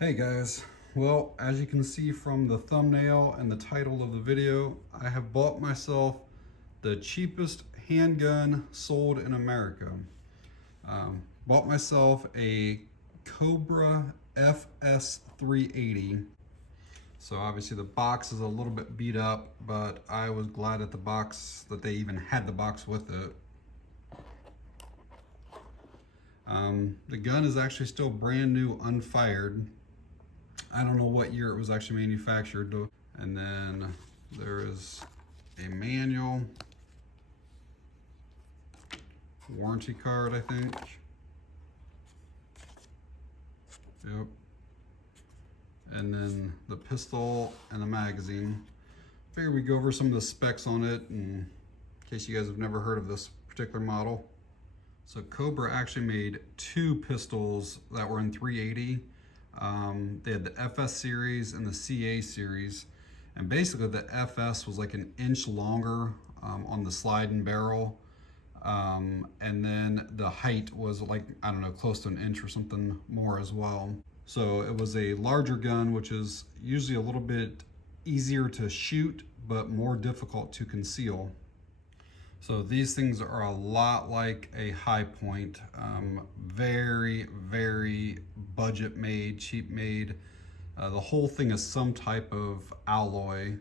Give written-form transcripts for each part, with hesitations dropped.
Hey guys, well, as you can see from the thumbnail and the title of the video, I have bought myself the cheapest handgun sold in America. Bought myself a Cobra FS380. So obviously the box is a little bit beat up, but I was glad at that they even had the box with it. The gun is actually still brand new, unfired. I don't know what year it was actually manufactured. And then there is a manual, warranty card, I think. Yep. And then the pistol and the magazine. Figured we'd go over some of the specs on it in case you guys have never heard of this particular model. So Cobra actually made two pistols that were in 380. They had the FS series and the CA series, and basically the FS was like an inch longer on the slide and barrel, and then the height was like, I don't know, close to an inch or something more as well. So it was a larger gun, which is usually a little bit easier to shoot but more difficult to conceal. So these things are a lot like a High Point, very, very budget made, cheap made. The whole thing is some type of alloy.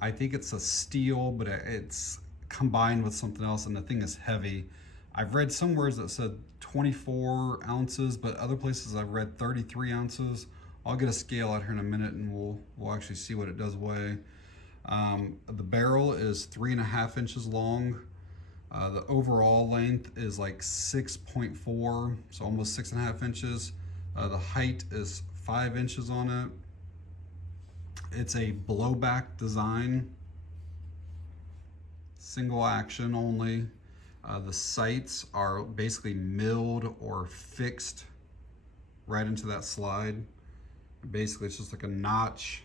I think it's a steel, but it's combined with something else, and the thing is heavy. I've read somewhere that said 24 ounces, but other places I've read 33 ounces. I'll get a scale out here in a minute and we'll actually see what it does weigh. The barrel is 3.5 inches long. The overall length is like 6.4, so almost 6.5 inches. The height is 5 inches on it. It's a blowback design, single action only. The sights are basically milled or fixed right into that slide. Basically, it's just like a notch,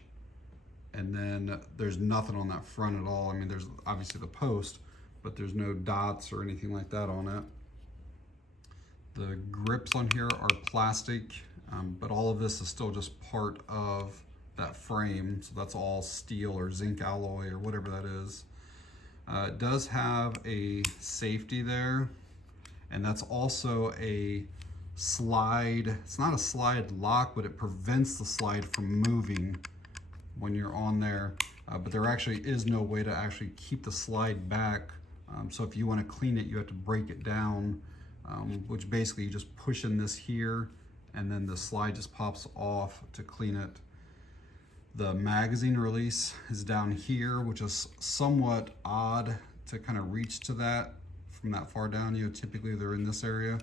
and then there's nothing on that front at all. I mean, there's obviously the post, but there's no dots or anything like that on it. The grips on here are plastic, but all of this is still just part of that frame. So that's all steel or zinc alloy or whatever that is. It does have a safety there, and that's also a slide. It's not a slide lock, but it prevents the slide from moving when you're on there. But there actually is no way to actually keep the slide back. So if you want to clean it, you have to break it down, which basically you just push in this here, and then the slide just pops off to clean it. The magazine release is down here, which is somewhat odd to kind of reach to that from that far down. You know, typically they're in this area.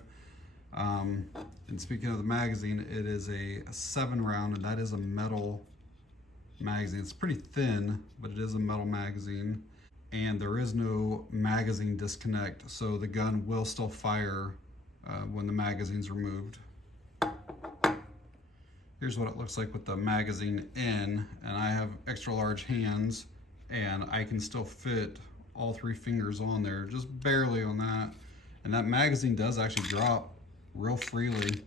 And speaking of the magazine, it is a 7-round, and that is a metal magazine. It's pretty thin, but it is a metal magazine, and there is no magazine disconnect, so the gun will still fire when the magazine's removed. Here's what it looks like with the magazine in, and I have extra large hands, and I can still fit all 3 fingers on there, just barely on that. And that magazine does actually drop real freely,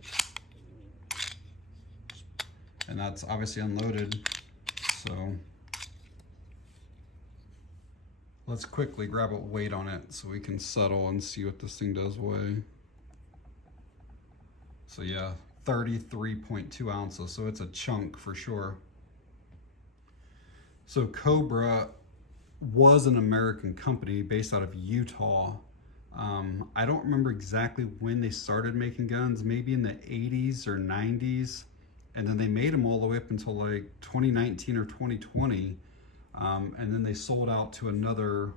and that's obviously unloaded. So let's quickly grab a weight on it so we can settle and see what this thing does weigh. So yeah, 33.2 ounces, so it's a chunk for sure. So Cobra was an American company based out of Utah. I don't remember exactly when they started making guns, maybe in the 80s or 90s. And then they made them all the way up until like 2019 or 2020. And then they sold out to another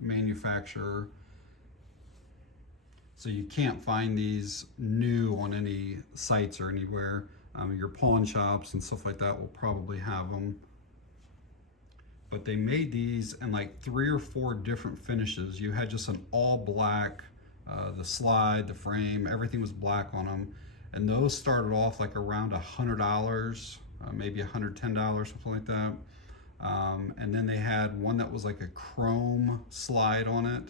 manufacturer. So you can't find these new on any sites or anywhere. Your pawn shops and stuff like that will probably have them. But they made these in like 3 or 4 different finishes. You had just an all black, the slide, the frame, everything was black on them. And those started off like around $100, maybe $110, something like that. And then they had one that was like a chrome slide on it.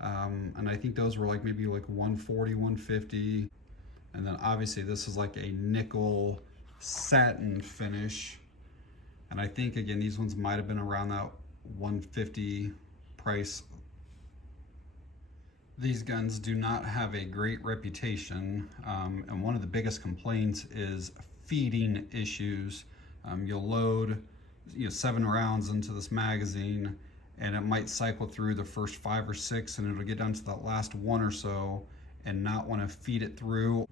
And I think those were like maybe like $140, $150. And then obviously this is like a nickel satin finish. And I think, again, these ones might have been around that $150 price. These guns do not have a great reputation, and one of the biggest complaints is feeding issues. You'll load 7 rounds into this magazine, and it might cycle through the first 5 or 6, and it'll get down to that last 1 or so and not want to feed it through,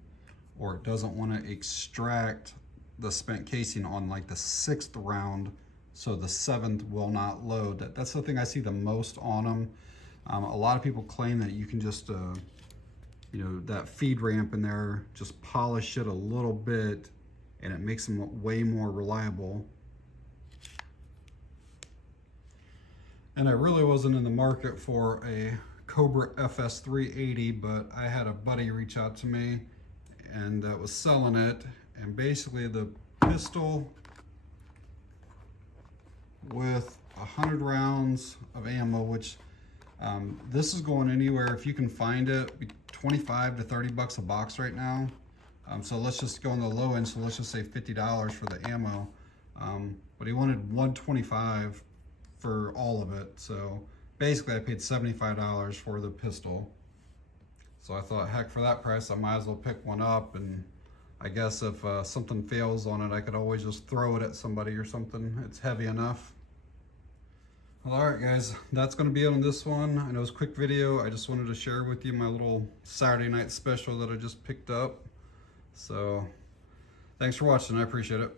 or it doesn't want to extract the spent casing on like the 6th round, so the 7th will not load. That's the thing I see the most on them. A lot of people claim that you can just that feed ramp in there, just polish it a little bit and it makes them way more reliable. And I really wasn't in the market for a Cobra FS380, but I had a buddy reach out to me and was selling it, and basically the pistol with 100 rounds of ammo, which this is going anywhere, if you can find it, 25 to 30 bucks a box right now. So let's just go on the low end, so let's just say $50 for the ammo. But he wanted $125 for all of it. So basically I paid $75 for the pistol. So I thought, heck, for that price, I might as well pick one up. And I guess if something fails on it, I could always just throw it at somebody or something. It's heavy enough. Well, all right, guys, that's going to be it on this one. I know it's a quick video. I just wanted to share with you my little Saturday night special that I just picked up. So thanks for watching. I appreciate it.